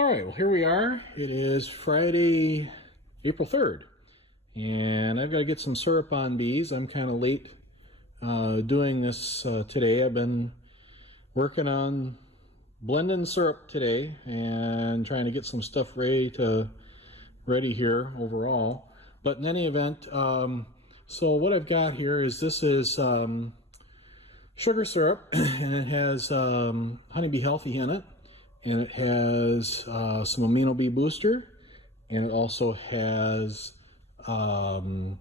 All right, well, here we are. It is Friday, April 3rd, and I've got to get some syrup on bees. I'm kind of late doing this today. I've been working on blending syrup today and trying to get some stuff ready here overall. But in any event, so what I've got here is this is sugar syrup, and it has Honeybee Healthy in it. And it has some amino bee booster, and it also has vitamin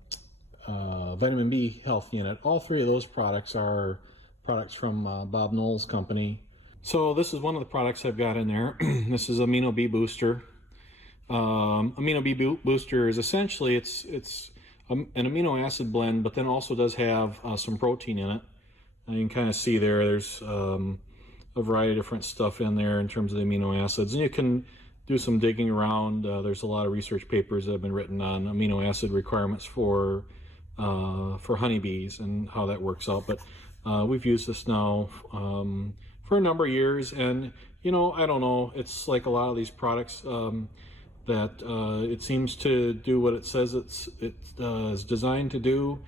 B healthy in it. All three of those products are products from Bob Knoll's company. So this is one of the products I've got in there. This is amino bee booster. Amino bee booster is essentially it's an amino acid blend, but then also does have some protein in it. And you can kind of see there's a variety of different stuff in there in terms of the amino acids, and you can do some digging around. There's a lot of research papers that have been written on amino acid requirements for honeybees and how that works out. But we've used this now for a number of years, and I don't know, it's like a lot of these products that it seems to do what it says it is designed to do.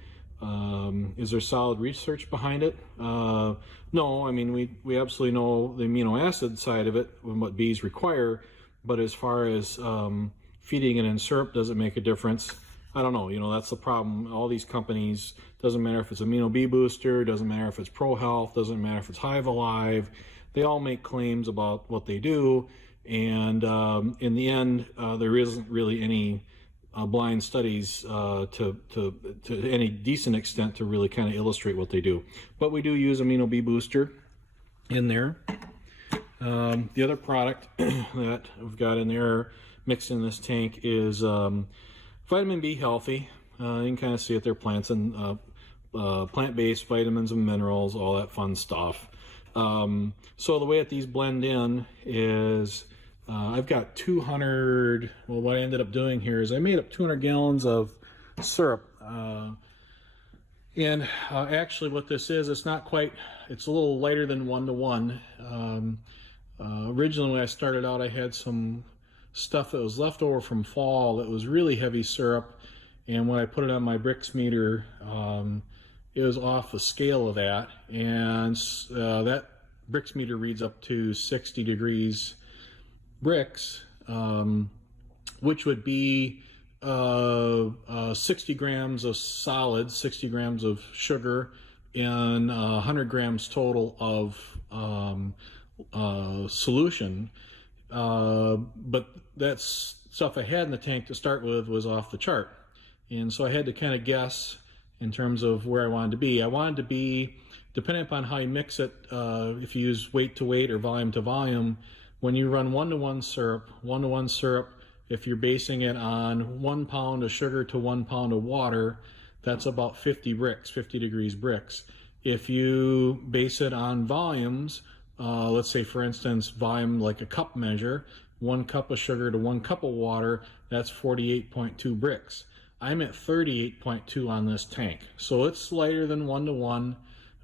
Is there solid research behind it? No, I mean, we absolutely know the amino acid side of it and what bees require, but as far as feeding it in syrup, does it make a difference? I don't know. That's the problem. All these companies, doesn't matter if it's Amino Bee Booster, doesn't matter if it's Pro Health, doesn't matter if it's Hive Alive, they all make claims about what they do, and in the end, there isn't really any blind studies to any decent extent to really kind of illustrate what they do. But we do use Amino Bee Booster in there. The other product that we've got in there mixed in this tank is Vitamin B Healthy. You can kind of see it, they're plants and plant-based vitamins and minerals, all that fun stuff. So the way that these blend in is I've got 200, well, what I ended up doing here is I made up 200 gallons of syrup. And actually what this is, it's not quite, it's a little lighter than 1-to-1. Originally when I started out, I had some stuff that was left over from fall that was really heavy syrup. And when I put it on my Brix meter, it was off the scale of that. And that Brix meter reads up to 60 degrees Brix, which would be 60 grams of solid, 60 grams of sugar, and 100 grams total of solution. But that stuff I had in the tank to start with was off the chart. And so I had to kind of guess in terms of where I wanted to be. I wanted to be, depending upon how you mix it, if you use weight to weight or volume to volume, when you run 1-to-1 syrup, if you're basing it on 1 pound of sugar to 1 pound of water, that's about 50 Brix, 50 degrees Brix. If you base it on volumes, let's say for instance, volume like a cup measure, 1 cup of sugar to 1 cup of water, that's 48.2 Brix. I'm at 38.2 on this tank. So it's lighter than 1-to-1.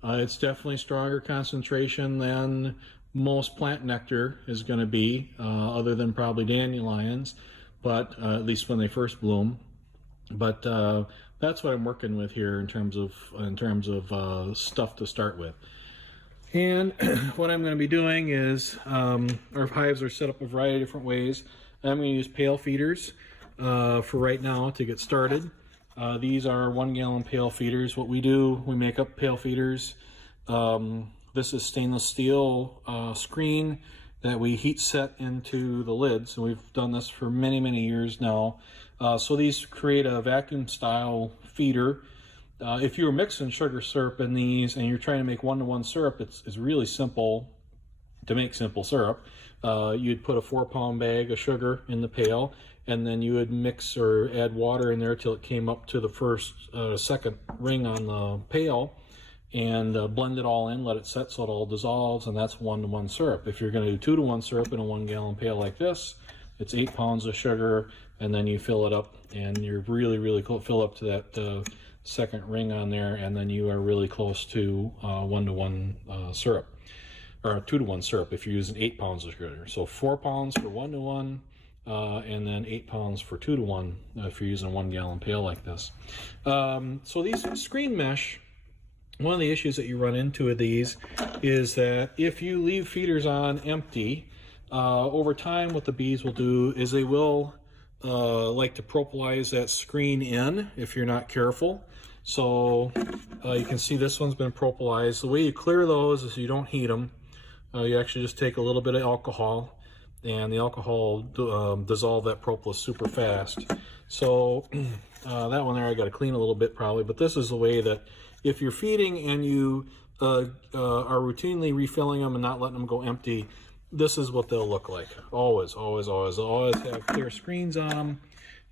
It's definitely stronger concentration than most plant nectar is going to be, other than probably dandelions, but at least when they first bloom. But that's what I'm working with here in terms of stuff to start with. And what I'm going to be doing is our hives are set up a variety of different ways. I'm going to use pail feeders for right now to get started. These are 1 gallon pail feeders. What we do, we make up pail feeders. This is stainless steel screen that we heat set into the lids, and we've done this for many years now. So these create a vacuum style feeder. If you were mixing sugar syrup in these and you're trying to make 1-to-1 syrup, it's really simple to make simple syrup. You'd put a 4-pound bag of sugar in the pail, and then you would mix or add water in there till it came up to the second ring on the pail, and blend it all in, let it set so it all dissolves, and that's 1-to-1 syrup. If you're going to do 2-to-1 syrup in a 1 gallon pail like this, it's 8 pounds of sugar, and then you fill it up, and you're really close, fill up to that second ring on there, and then you are really close to 1-to-1 syrup. or 2-to-1 syrup if you're using 8 pounds of sugar. So 4 pounds for 1-to-1, and then 8 pounds for 2-to-1 if you're using a 1-gallon pail like this. So these screen mesh, one of the issues that you run into with these is that if you leave feeders on empty, over time what the bees will do is they will like to propolize that screen in if you're not careful. So you can see this one's been propolized. The way you clear those is you don't heat them. You actually just take a little bit of alcohol, and the alcohol dissolve that propolis super fast. So that one there I got to clean a little bit probably, but this is the way that if you're feeding and you are routinely refilling them and not letting them go empty, this is what they'll look like. Always, always, always. They'll always have clear screens on them.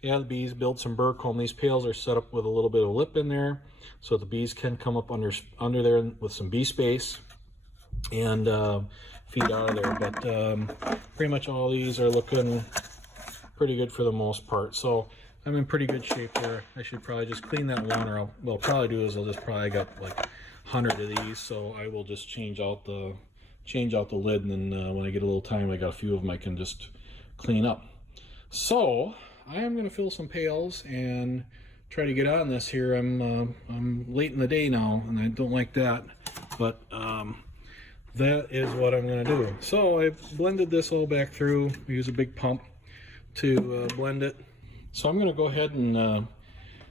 Yeah, the bees build some burr comb. These pails are set up with a little bit of lip in there, so the bees can come up under there with some bee space and feed out of there. But pretty much all these are looking pretty good for the most part. So I'm in pretty good shape there. I should probably just clean that one, or what I'll probably do is I'll just probably got like 100 of these, so I will just change out the lid, and then when I get a little time, I got a few of them I can just clean up. So I am going to fill some pails and try to get on this here. I'm late in the day now, and I don't like that, but that is what I'm going to do. So I blended this all back through. I use a big pump to blend it. So I'm going to go ahead and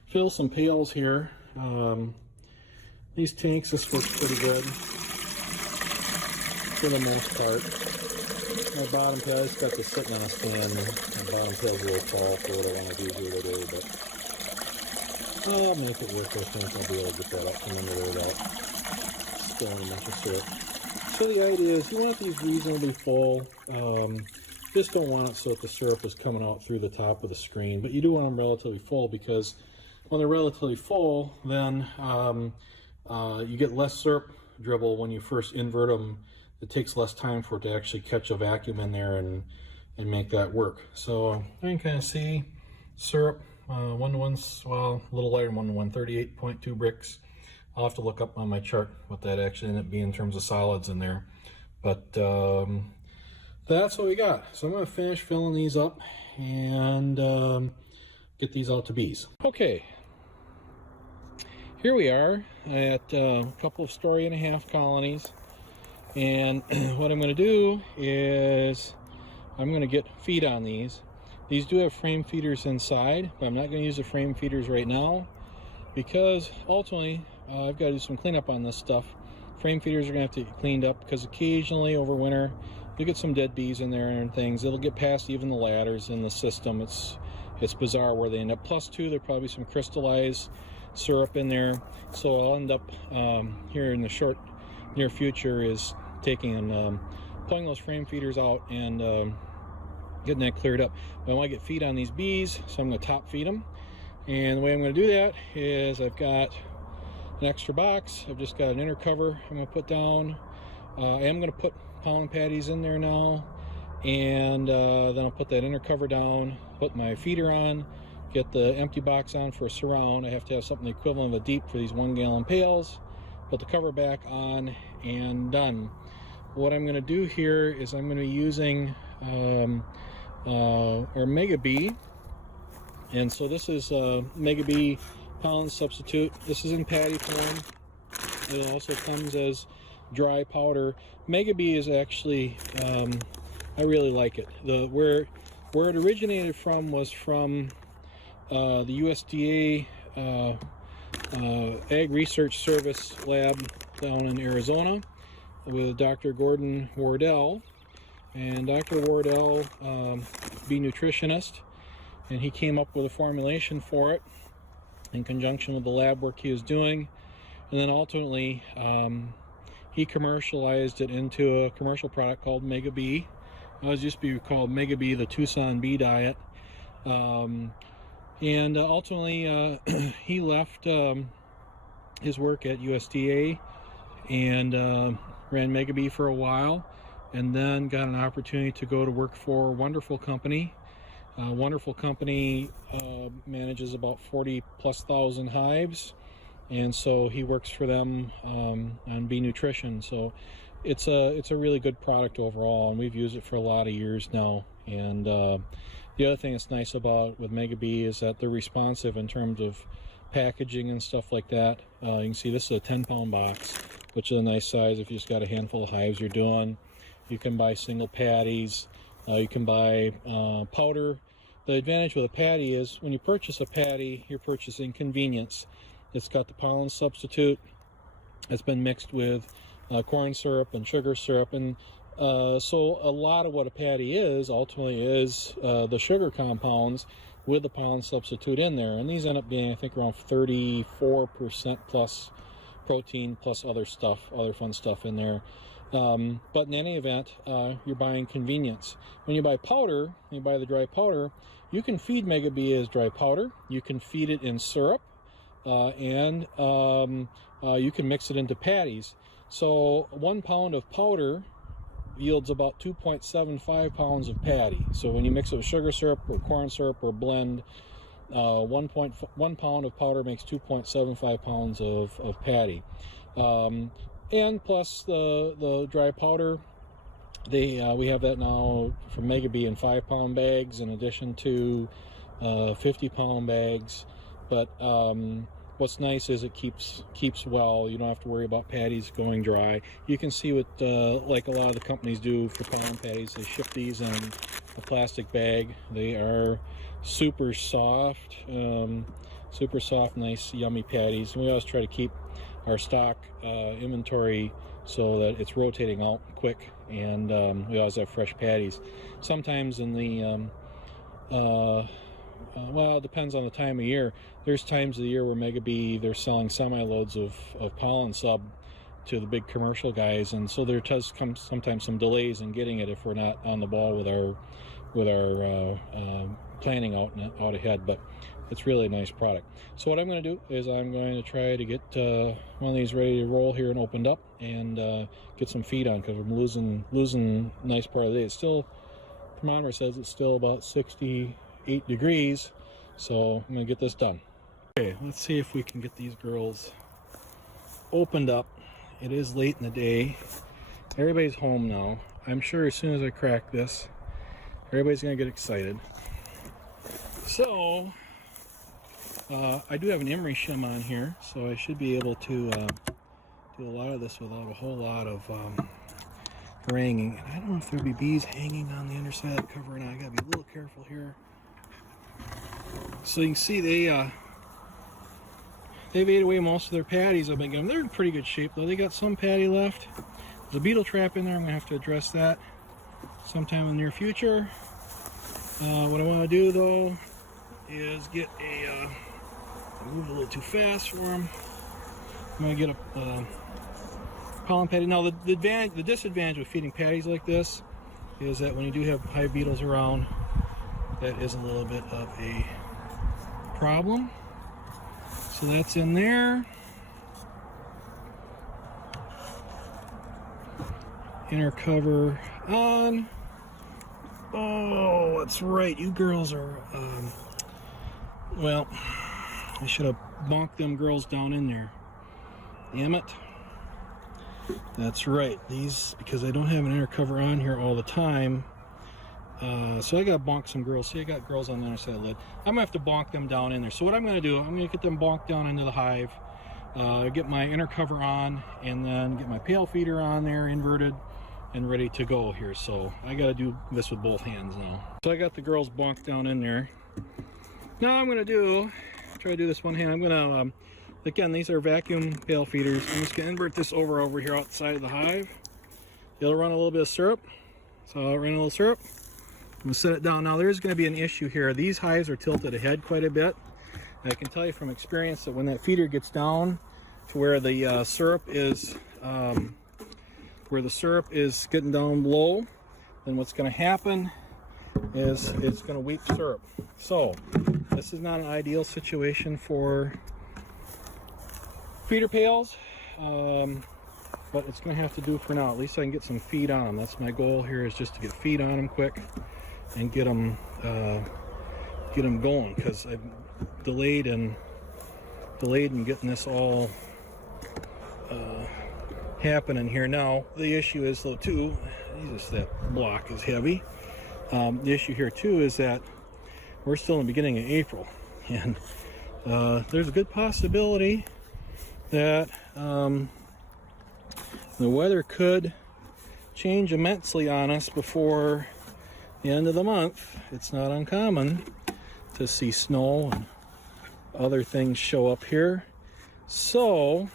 fill some pails here. These tanks, this works pretty good for the most part. My bottom pail, I just got this sitting on a stand. My bottom pail's really tall for what I want to do here today, but I'll make it work. I think I'll be able to get that up from under there without spilling a bunch of syrup. So the idea is you want these reasonably full. Just don't want it so that the syrup is coming out through the top of the screen, but you do want them relatively full, because when they're relatively full, then you get less syrup dribble when you first invert them. It takes less time for it to actually catch a vacuum in there and make that work. So I can kind of see syrup, 1-to-1, well, a little lighter than 1-to-1, 38.2 bricks. I'll have to look up on my chart what that actually ended up being in terms of solids in there. But that's what we got. So I'm going to finish filling these up and get these out to bees. Okay, here we are at a couple of 1.5-story colonies. And what I'm going to do is I'm going to get feed on these. These do have frame feeders inside, but I'm not going to use the frame feeders right now because ultimately I've got to do some cleanup on this stuff. Frame feeders are going to have to get cleaned up because occasionally over winter you get some dead bees in there and things. It'll get past even the ladders in the system. It's bizarre where they end up. Plus, too, there'll probably some crystallized syrup in there. So I'll end up here in the near future is taking and pulling those frame feeders out and getting that cleared up. But I want to get feed on these bees, so I'm going to top feed them. And the way I'm going to do that is I've got an extra box. I've just got an inner cover I'm going to put down. I am going to put pollen patties in there now, and then I'll put that inner cover down, put my feeder on, get the empty box on for a surround. I have to have something equivalent of a deep for these 1-gallon pails. Put the cover back on and done. What I'm going to do here is I'm going to be using our Mega Bee, and so this is Mega Bee pollen substitute. This is in patty form. It also comes as dry powder. Mega Bee is actually I really like it. Where it originated from was from the USDA Ag Research Service lab down in Arizona with Dr. Gordon Wardell. And Dr. Wardell, bee nutritionist, and he came up with a formulation for it in conjunction with the lab work he was doing. And then ultimately, he commercialized it into a commercial product called Mega Bee. It was used to be called Mega Bee, the Tucson Bee Diet. And ultimately, he left his work at USDA and ran Mega Bee for a while, and then got an opportunity to go to work for a wonderful company. Wonderful company manages about 40,000+ hives, and so he works for them on bee nutrition. So it's a really good product overall, and we've used it for a lot of years now. And the other thing that's nice about with Mega Bee is that they're responsive in terms of packaging and stuff like that. You can see this is a 10-pound box, which is a nice size if you just got a handful of hives you're doing. You can buy single patties. You can buy powder. The advantage with a patty is when you purchase a patty, you're purchasing convenience. It's got the pollen substitute. It's been mixed with corn syrup and sugar syrup, and so a lot of what a patty is ultimately is the sugar compounds with the pollen substitute in there, and these end up being, I think, around 34% plus protein plus other stuff, other fun stuff in there. But in any event, you're buying convenience. When you buy powder, when you buy the dry powder, you can feed Mega Bee as dry powder. You can feed it in syrup, and you can mix it into patties. So 1 pound of powder yields about 2.75 pounds of patty. So when you mix it with sugar syrup or corn syrup or blend, 1 pound of powder makes 2.75 pounds of patty. And plus the dry powder, we have that now from Mega Bee in 5-pound bags in addition to 50-pound bags. But what's nice is it keeps well. You don't have to worry about patties going dry. You can see what like a lot of the companies do for pollen patties. They ship these in a plastic bag. They are super soft, nice, yummy patties. And we always try to keep our stock inventory so that it's rotating out quick, and we always have fresh patties. Sometimes in the well, it depends on the time of year. There's times of the year where Mega Bee, they're selling semi-loads of pollen sub to the big commercial guys, and so there does come sometimes some delays in getting it if we're not on the ball with our planning out ahead. But it's really a nice product. So what I'm going to do is I'm going to try to get one of these ready to roll here and opened up, and get some feed on, because I'm losing a nice part of the day. It's still, thermometer says it's still about 68 degrees, so I'm going to get this done. Okay, let's see if we can get these girls opened up. It is late in the day. Everybody's home now. I'm sure as soon as I crack this, everybody's going to get excited. So I do have an emery shim on here, so I should be able to do a lot of this without a whole lot of haranguing. And I don't know if there'll be bees hanging on the underside of the cover or not. I gotta be a little careful here. So you can see they've ate away most of their patties I've been giving. They're in pretty good shape though. They got some patty left. There's a beetle trap in there. I'm gonna have to address that sometime in the near future. What I want to do though is get a I moved a little too fast for them. I'm going to get a pollen patty. Now the disadvantage with feeding patties like this is that when you do have hive beetles around, that is a little bit of a problem. So that's in there. Inner cover on. Oh, that's right. You girls are, well, I should have bonked them girls down in there. Damn it. That's right. These, because I don't have an inner cover on here all the time, so I got to bonk some girls. See, I got girls on the other side of the lid. I'm going to have to bonk them down in there. So what I'm going to do, I'm going to get them bonked down into the hive, get my inner cover on, and then get my pail feeder on there, inverted, and ready to go here. So I got to do this with both hands now. So I got the girls bonked down in there. Now I'm going to try to do this one hand. I'm going to, again, these are vacuum pail feeders. I'm just going to invert this over here outside of the hive. It'll run a little bit of syrup. So I'll run a little syrup. I'm going to set it down. Now there's going to be an issue here. These hives are tilted ahead quite a bit. And I can tell you from experience that when that feeder gets down to where the syrup is, getting down low, then what's going to happen is it's going to weep syrup. So this is not an ideal situation for feeder pails, but it's going to have to do for now. At least I can get some feed on them. That's my goal here, is just to get feed on them quick and get them going, because I've delayed in getting this all happening here. Now the issue is though too, Jesus, that block is heavy. The issue here too is that we're still in the beginning of April, and there's a good possibility that the weather could change immensely on us before the end of the month. It's not uncommon to see snow and other things show up here. So,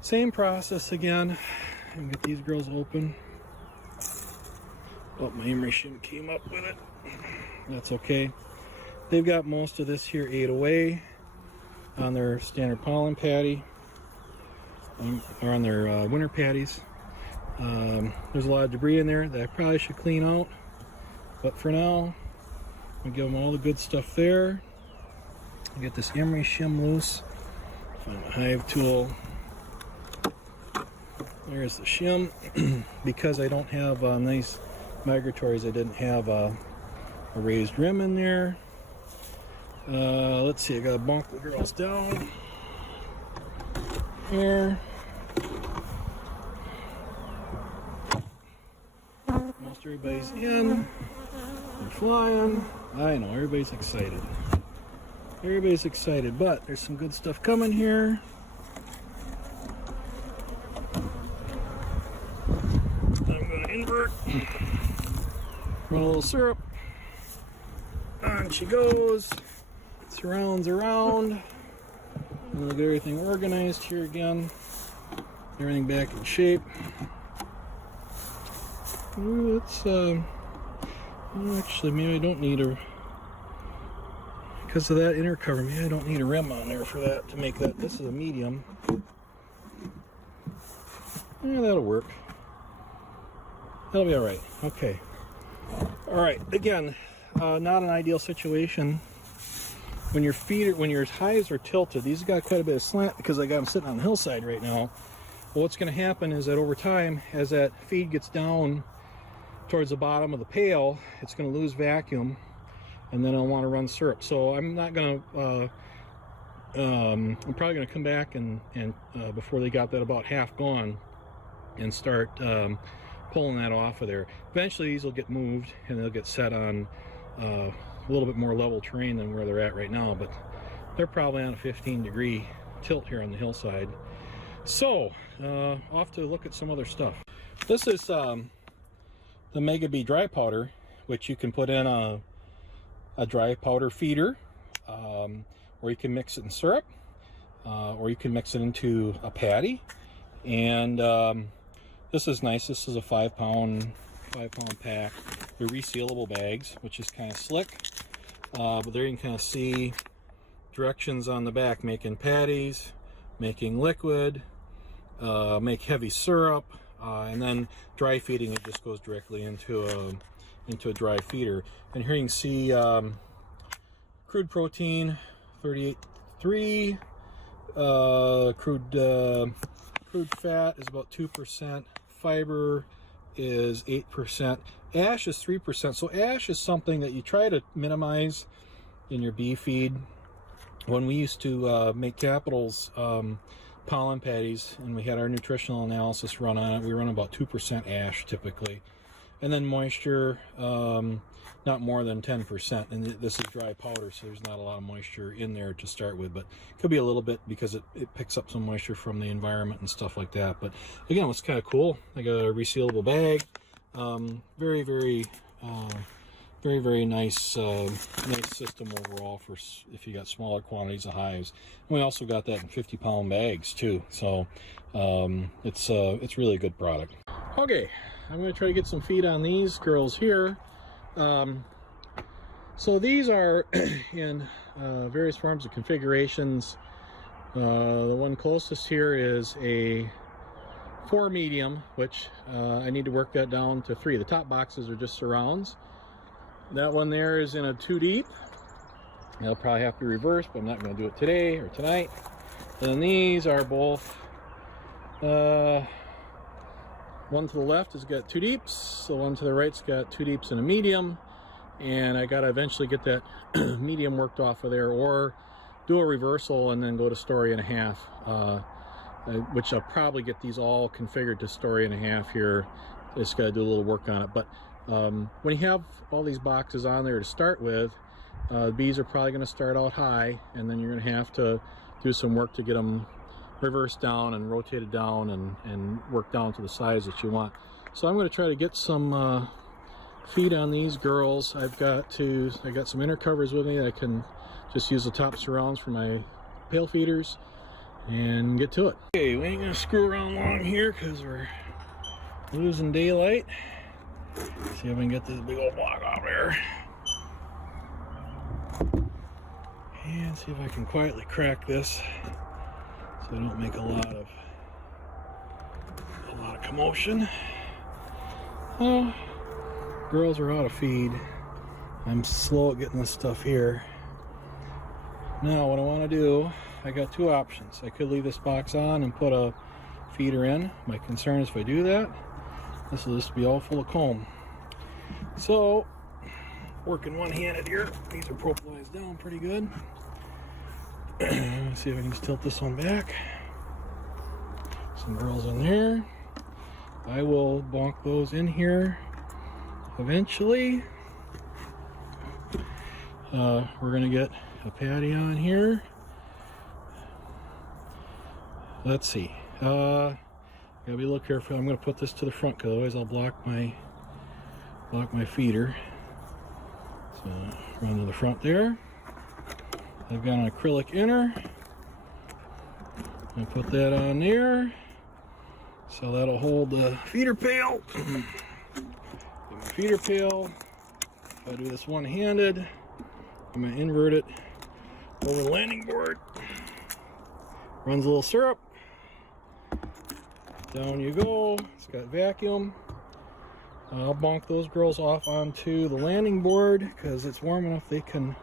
same process again. And get these girls open. Oh, my emery shim came up with it. That's okay. They've got most of this here ate away on their standard pollen patty, or on their winter patties. There's a lot of debris in there that I probably should clean out, but for now, I'm gonna give them all the good stuff there. I'll get this emery shim loose. Find my hive tool. There's the shim. Because I don't have nice migratories, I didn't have a raised rim in there. Let's see, I gotta bunk the girls down here. Most everybody's in. They're flying. I know, everybody's excited. Everybody's excited, but there's some good stuff coming here. I'm gonna invert. Run a little syrup. On she goes. Surrounds around. And we'll get everything organized here again. Everything back in shape. Ooh, let's actually, maybe I don't need a, because of that inner cover, maybe I don't need a rim on there for that to make that. This is a medium. Yeah, that'll work. That'll be all right. Okay. All right. Again, not an ideal situation. When your hives are tilted, these got quite a bit of slant because I got them sitting on the hillside right now. Well, what's going to happen is that over time, as that feed gets down towards the bottom of the pail, it's going to lose vacuum, and then I'll want to run syrup. So I'm not going to, I'm probably going to come back and before they got that about half gone, and start pulling that off of there. Eventually these will get moved and they'll get set on a little bit more level terrain than where they're at right now, but they're probably on a 15-degree tilt here on the hillside. So off to look at some other stuff. This is the Mega Bee dry powder, which you can put in a dry powder feeder, or you can mix it in syrup, or you can mix it into a patty. And this is nice. This is a 5-pound pack. They're resealable bags, which is kind of slick. But there you can kind of see directions on the back: making patties, making liquid, make heavy syrup, and then dry feeding. It just goes directly into a dry feeder. And here you can see crude protein 38.3, crude fat is about 2%, fiber is 8%, ash is 3%. So ash is something that you try to minimize in your bee feed. When we used to make Capital's pollen patties and we had our nutritional analysis run on it, we run about 2% ash typically, and then moisture not more than 10%. And this is dry powder, so there's not a lot of moisture in there to start with, but it could be a little bit because it picks up some moisture from the environment and stuff like that. But again, what's kind of cool, I got a resealable bag. Very, very nice nice system overall for if you got smaller quantities of hives. And we also got that in 50-pound bags too, so it's really a good product. Okay, I'm going to try to get some feed on these girls here. So these are in various forms of configurations. The one closest here is a 4 medium, which I need to work that down to 3. The top boxes are just surrounds. That one there is in a 2 deep. I'll probably have to reverse, but I'm not going to do it today or tonight. And then these are both, one to the left has got 2 deeps, the one to the right's got 2 deeps and a medium. And I got to eventually get that medium worked off of there, or do a reversal and then go to story and a half. which I'll probably get these all configured to story and a half here. Just got to do a little work on it. But when you have all these boxes on there to start with, bees are probably going to start out high, and then you're going to have to do some work to get them reversed down and rotated down and work down to the size that you want. So I'm going to try to get some feed on these girls. I got some inner covers with me that I can just use the top surrounds for my pail feeders and get to it. Okay, we ain't gonna screw around long here because we're losing daylight. See if I can get this big old block off there. And see if I can quietly crack this so I don't make a lot of commotion. Oh, girls are out of feed. I'm slow at getting this stuff here. Now what I want to do, I got two options. I could leave this box on and put a feeder in. My concern is if I do that, this will just be all full of comb. So, working one-handed here. These are propellized down pretty good. Let's see if I can just tilt this one back. Some girls in there. I will bonk those in here eventually. We're gonna get a patty on here. Let's see. Gotta be a little careful. I'm gonna put this to the front because otherwise I'll block my feeder. So run to the front there. I've got an acrylic inner. I put that on there, so that'll hold the feeder pail. Get my feeder pail. If I do this one-handed, I'm gonna invert it over the landing board. Runs a little syrup. Down you go. It's got vacuum. I'll bonk those girls off onto the landing board because it's warm enough they can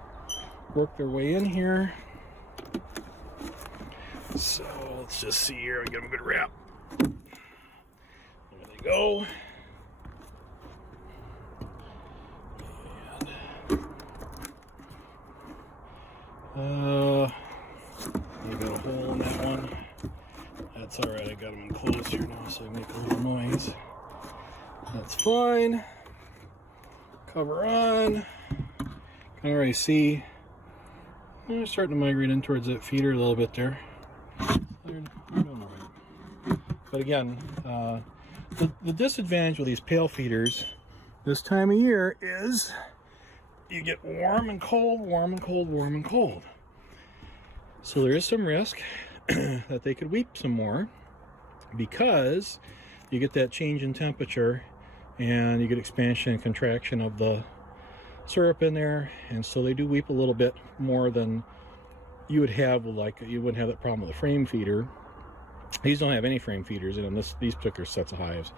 work their way in here. So let's just see here and get them a good wrap. There they go. You got a hole in that one. That's alright, I got them enclosed here now so I make a little noise. That's fine. Cover on. Can already see they're starting to migrate in towards that feeder a little bit there. They're doing all right. But again, the disadvantage with these pail feeders this time of year is you get warm and cold, warm and cold, warm and cold. So there is some risk that they could weep some more because you get that change in temperature and you get expansion and contraction of the syrup in there, and so they do weep a little bit more than you would have, like you wouldn't have that problem with a frame feeder. These don't have any frame feeders in them, these particular sets of hives.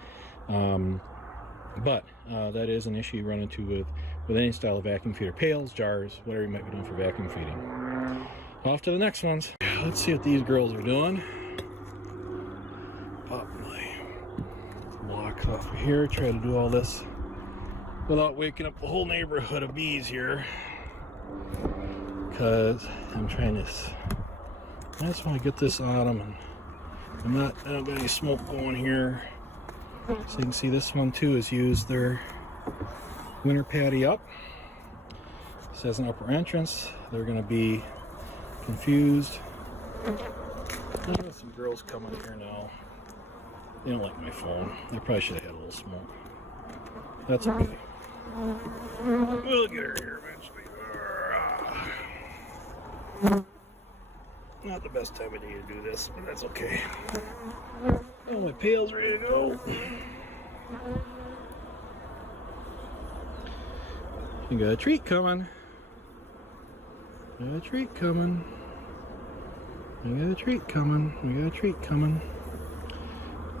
But that is an issue you run into with any style of vacuum feeder. Pails, jars, whatever you might be doing for vacuum feeding. Off to the next ones. Let's see what these girls are doing. Pop my block off here. Try to do all this without waking up the whole neighborhood of bees here. Because I'm trying this. I just want to get this on them, and I don't got any smoke going here. So you can see this one too has used their winter patty up. This has an upper entrance. They're going to be confused. There's some girls coming here now. They don't like my phone. They probably should have had a little smoke. That's okay. We'll get her here eventually. Not the best time of day to do this, but that's okay. Oh, my pail's ready to go. We got a treat coming. We got a treat coming. We got a treat coming. We got a treat coming.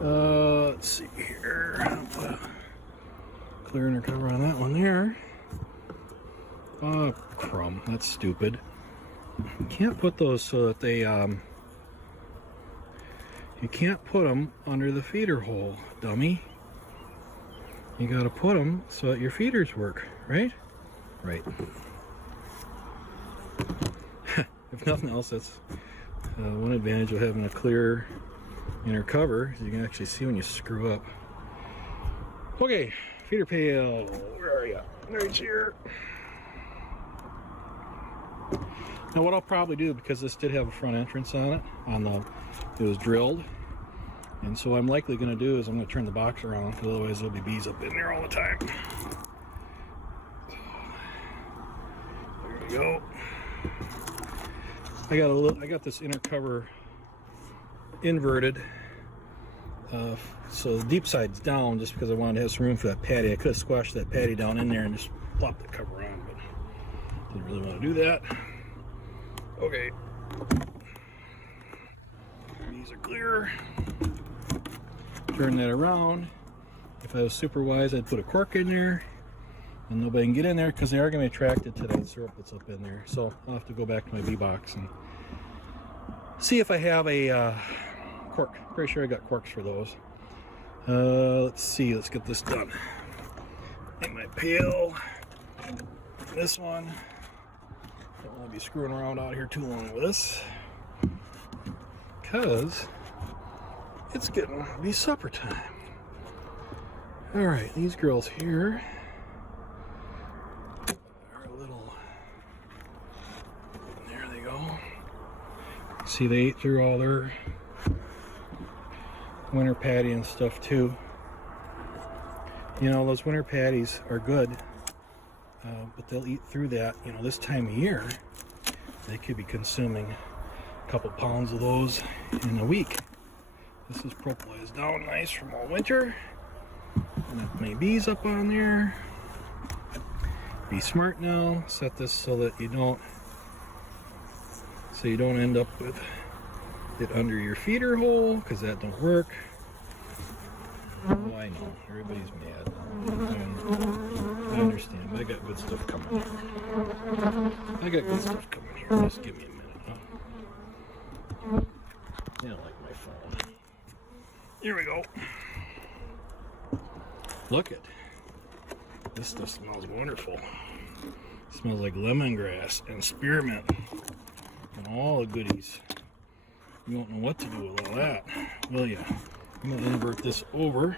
Let's see here. I'll put a clear inner cover on that one there. Oh, crumb. That's stupid. You can't put those so that they, you can't put them under the feeder hole, dummy. You gotta put them so that your feeders work, right? Right. If nothing else, that's one advantage of having a clear inner cover, so you can actually see when you screw up. Okay, feeder pail, where are you? Right here. Now what I'll probably do, because this did have a front entrance on it, it was drilled, and so what I'm likely going to do is I'm going to turn the box around, because otherwise there'll be bees up in there all the time. There we go. I got this inner cover inverted, so the deep side's down just because I wanted to have some room for that patty. I could have squashed that patty down in there and just plopped the cover on, but didn't really want to do that. Okay, these are clear. Turn that around. If I was super wise, I'd put a cork in there and nobody can get in there, because they are going to be attracted to that syrup that's up in there. So I'll have to go back to my bee box and see if I have a cork. Pretty sure I got corks for those. Let's see, let's get this done. Make my pail. This one. Don't want to be screwing around out here too long with this, because it's getting to be supper time. Alright, these girls here are a little, there they go. See, they ate through all their winter patty and stuff too. You know, those winter patties are good, but they'll eat through that. You know, this time of year, they could be consuming a couple pounds of those in a week. This is propolised down nice from all winter. And have my bees up on there. Be smart now. Set this so that you don't end up with it under your feeder hole, because that don't work. Oh, I know, everybody's mad. I understand, but I got good stuff coming here. Just give me a minute. Oh. I don't like my phone. Here we go. Look it. This stuff smells wonderful. It smells like lemongrass and spearmint and all the goodies. You won't know what to do with all that, will you? I'm going to invert this over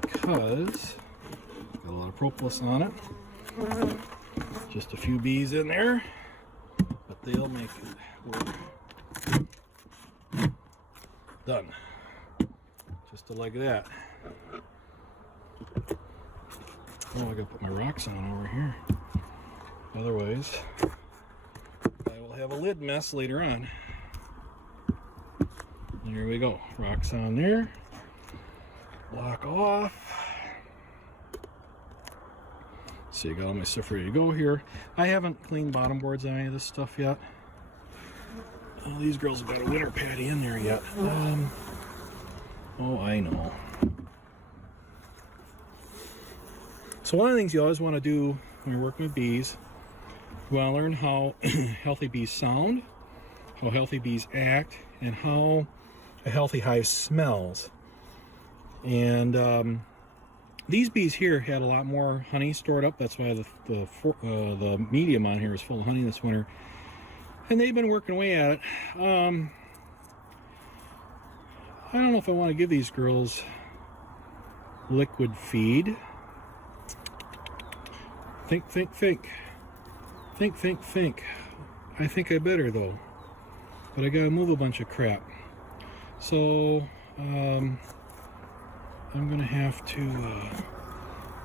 because got a lot of propolis on it. Just a few bees in there, but they'll make it work. Done. Just like that. Oh, I gotta put my rocks on over here. Otherwise, I will have a lid mess later on. There we go. Rocks on there. Block off. So you got all my stuff ready to go here. I haven't cleaned bottom boards on any of this stuff yet. Oh, these girls have got a winter patty in there yet. Oh, I know. So one of the things you always want to do when you're working with bees, you want to learn how healthy bees sound, how healthy bees act, and how a healthy hive smells. And these bees here had a lot more honey stored up. That's why the medium on here is full of honey this winter. And they've been working away at it. I don't know if I want to give these girls liquid feed. Think. I think I better though. But I gotta move a bunch of crap. So I'm gonna have to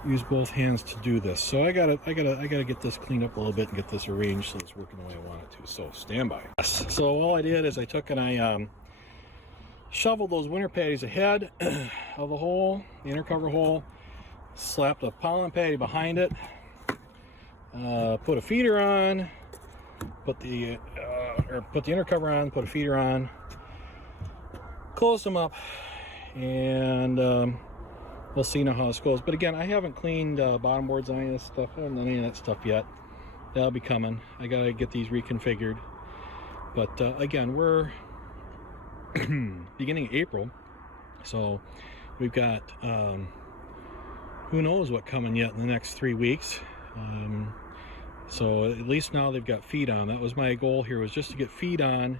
use both hands to do this. So I gotta get this cleaned up a little bit and get this arranged so it's working the way I want it to. So stand by. So all I did is I took and I shoveled those winter patties ahead of the hole, the inner cover hole, slapped a pollen patty behind it, put a feeder on, put the inner cover on, put a feeder on, closed them up, and we'll see now how this goes. But again, I haven't cleaned bottom boards on any of this stuff. I haven't done any of that stuff yet. That'll be coming. I gotta get these reconfigured. But again, we're beginning of April, so we've got who knows what coming yet in the next 3 weeks. So at least now they've got feed on. That was my goal here, was just to get feed on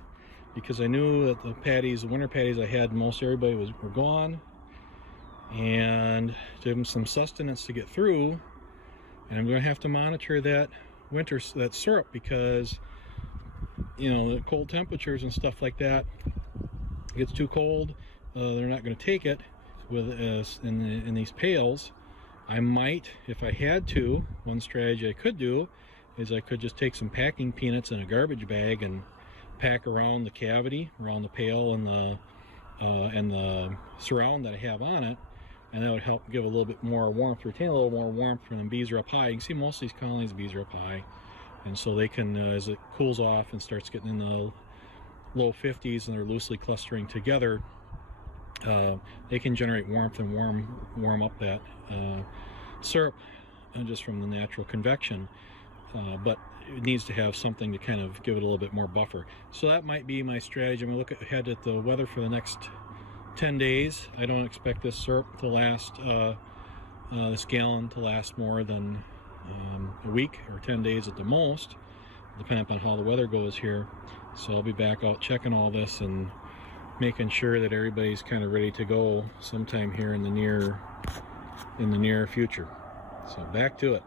because I knew that the patties, the winter patties I had, most everybody were gone, and to give them some sustenance to get through. And I'm going to have to monitor that that syrup, because you know, the cold temperatures and stuff like that, it gets too cold, they're not going to take it with in these pails. I might, if I had to, one strategy I could do is I could just take some packing peanuts in a garbage bag and pack around the cavity, around the pail and the surround that I have on it, and that would help give a little bit more warmth, retain a little more warmth when the bees are up high. You can see most of these colonies, bees are up high, and so they can, as it cools off and starts getting in the low 50s and they're loosely clustering together, they can generate warmth and warm up that syrup just from the natural convection, but it needs to have something to kind of give it a little bit more buffer. So that might be my strategy. I'm going to look ahead at the weather for the next 10 days. I don't expect this syrup to last, this gallon to last more than a week or 10 days at the most, depending upon how the weather goes here. So I'll be back out checking all this and making sure that everybody's kind of ready to go sometime here in the near future. So back to it.